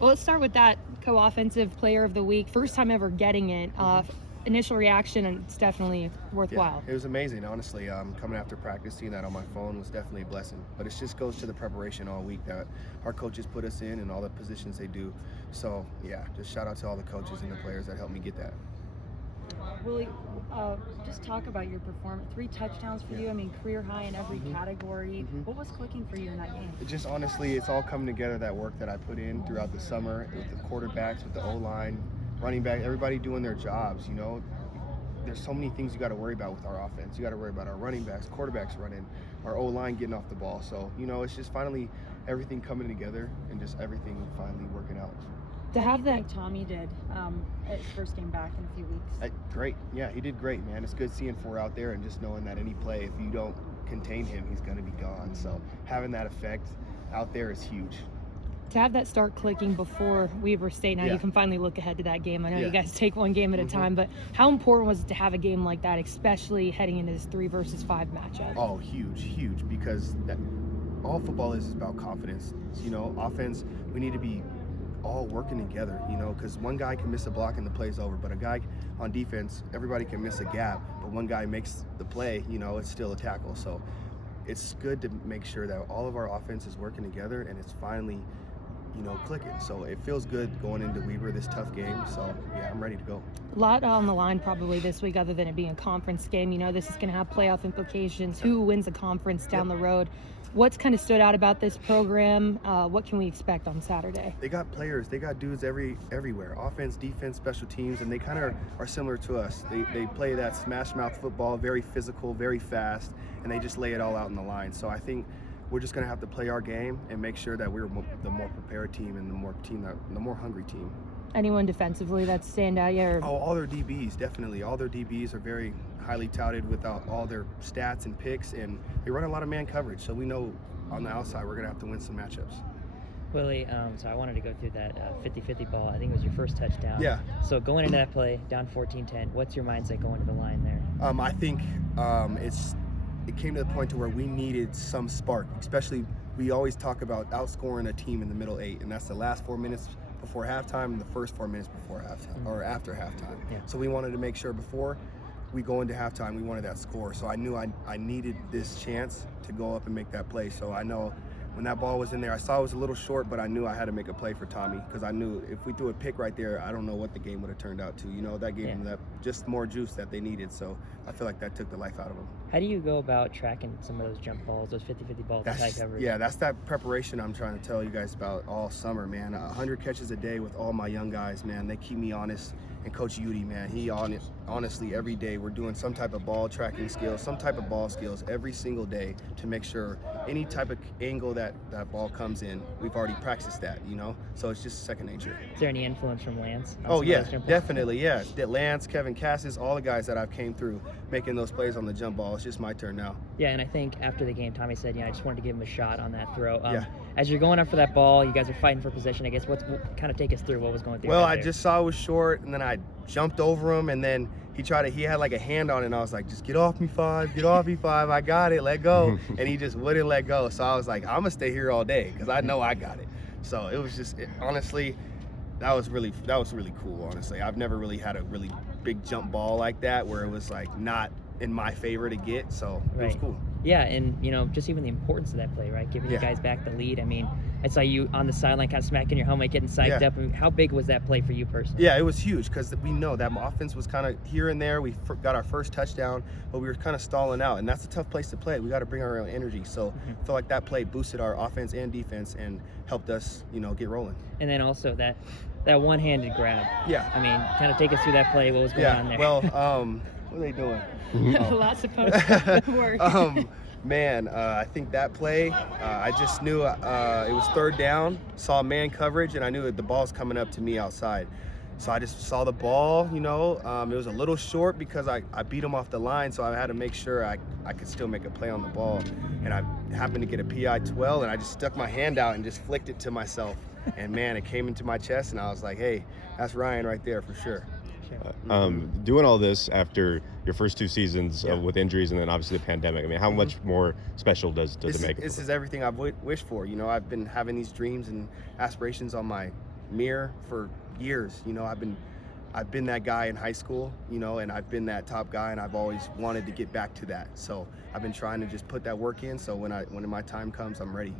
Well, let's start with that co-offensive player of the week. First time ever getting it. Initial reaction, and it's definitely worthwhile. Yeah, it was amazing, honestly. Coming after practice, seeing that on my phone was definitely a blessing. But it just goes to the preparation all week that our coaches put us in and all the positions they do. So, yeah, just shout out to all the coaches and the players that helped me get that. Willie, just talk about your performance. 3 touchdowns for you. I mean, career high in every category. What was clicking for you in that game? It just honestly, it's all coming together, that work that I put in throughout the summer with the quarterbacks, with the O-line, running back, everybody doing their jobs, you know. There's so many things you got to worry about with our offense. You got to worry about our running backs, quarterbacks running, our O-line getting off the ball. So, you know, it's just finally everything coming together and just everything finally working out. To have that, Tommy did at his first game back in a few weeks. Great. Yeah, he did great, man. It's good seeing 4 out there and just knowing that any play, if you don't contain him, he's going to be gone. So having that effect out there is huge. To have that start clicking before Weber State, now you can finally look ahead to that game. I know you guys take one game at a time, but how important was it to have a game like that, especially heading into this 3 versus 5 matchup? Oh, huge, because all football is about confidence. You know, offense, we need to be all working together, you know, because one guy can miss a block and the play's over, but a guy on defense, everybody can miss a gap, but one guy makes the play, you know, it's still a tackle. So it's good to make sure that all of our offense is working together and it's finally, you know, clicking. So it feels good going into Weber, this tough game. So yeah, I'm ready to go. A lot on the line probably this week, other than it being a conference game. You know, this is going to have playoff implications. Who wins a conference down the road? What's kind of stood out about this program? What can we expect on Saturday? They got players, they got dudes everywhere. Offense, defense, special teams, and they kind of are similar to us. They play that smash mouth football, very physical, very fast, and they just lay it all out in the line. So I think we're just going to have to play our game and make sure that we're the more prepared team and the more hungry team. Anyone defensively that stand out here? Oh, all their DBs, definitely. All their DBs are very highly touted with all their stats and picks, and they run a lot of man coverage. So we know on the outside we're going to have to win some matchups. Willie, so I wanted to go through that 50-50 ball. I think it was your first touchdown. Yeah. So going into that play, down 14-10, what's your mindset going to the line there? I think it came to the point to where we needed some spark, especially we always talk about outscoring a team in the middle 8, and that's the last 4 minutes before halftime and the first 4 minutes before halftime or after halftime. Yeah. So we wanted to make sure before we go into halftime, we wanted that score. So I knew I needed this chance to go up and make that play. So I know when that ball was in there, I saw it was a little short, but I knew I had to make a play for Tommy because I knew if we threw a pick right there, I don't know what the game would have turned out to. You know, that gave them that just more juice that they needed. So I feel like that took the life out of them. How do you go about tracking some of those jump balls, those 50-50 balls with high coverage? Yeah, that's that preparation I'm trying to tell you guys about all summer, man. 100 catches a day with all my young guys, man. They keep me honest. And Coach Udy, man, he honestly every day we're doing some type of ball tracking skills, some type of ball skills every single day to make sure any type of angle that ball comes in, we've already practiced that, you know? So it's just second nature. Is there any influence from Lance? Oh, yeah, definitely, yeah. Lance, Kevin Cassis, all the guys that I've came through making those plays on the jump ball. It's just my turn now. Yeah, and I think after the game, Tommy said, I just wanted to give him a shot on that throw. As you're going up for that ball, you guys are fighting for position. I guess kind of take us through what was going through. Well, I just saw it was short, and then I jumped over him, and then he had like a hand on it, and I was like, just get off me, 5, get off me, 5, I got it, let go. And he just wouldn't let go. So I was like, I'm gonna stay here all day because I know I got it. So it was just honestly, that was really cool. Honestly, I've never really had a really big jump ball like that where it was like not in my favor to get. So it was cool. Yeah, and just even the importance of that play, right? Giving you guys back the lead. I mean, I saw you on the sideline kind of smacking your helmet, getting psyched up. I mean, how big was that play for you personally? Yeah, it was huge because we know that offense was kind of here and there. We got our first touchdown, but we were kind of stalling out, and that's a tough place to play. We got to bring our own energy. So I feel like that play boosted our offense and defense and helped us, get rolling. And then also that one-handed grab. Yeah. I mean, kind of take us through that play. What was going on there? Well, what are they doing? Lots of post work. I think that play, I just knew it was third down, saw man coverage, and I knew that the ball's coming up to me outside. So I just saw the ball, it was a little short because I beat him off the line, so I had to make sure I could still make a play on the ball. And I happened to get a PI-12, and I just stuck my hand out and just flicked it to myself. And, man, it came into my chest, and I was like, hey, that's Ryan right there for sure. Doing all this after your first 2 seasons with injuries and then obviously the pandemic, I mean, how much more special does it make it? This is everything I've wished for. I've been having these dreams and aspirations on my mirror for years. You know, I've been that guy in high school, you know, and I've been that top guy, and I've always wanted to get back to that. So I've been trying to just put that work in, so when my time comes, I'm ready.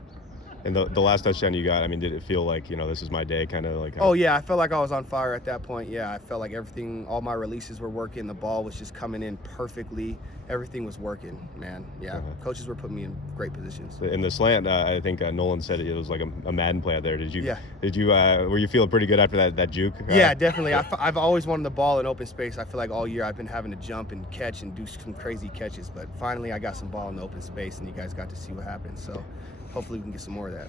And the last touchdown you got, I mean, did it feel like, you know, this is my day, kind of like? Oh yeah, I felt like I was on fire at that point. Yeah, I felt like everything, all my releases were working. The ball was just coming in perfectly. Everything was working, man. Yeah, coaches were putting me in great positions. In the slant, I think Nolan said it was like a Madden play out there. Did you? Yeah. Did you? Were you feeling pretty good after that juke? Yeah, definitely. I've always wanted the ball in open space. I feel like all year I've been having to jump and catch and do some crazy catches, but finally I got some ball in the open space, and you guys got to see what happened. So hopefully we can get some more of that.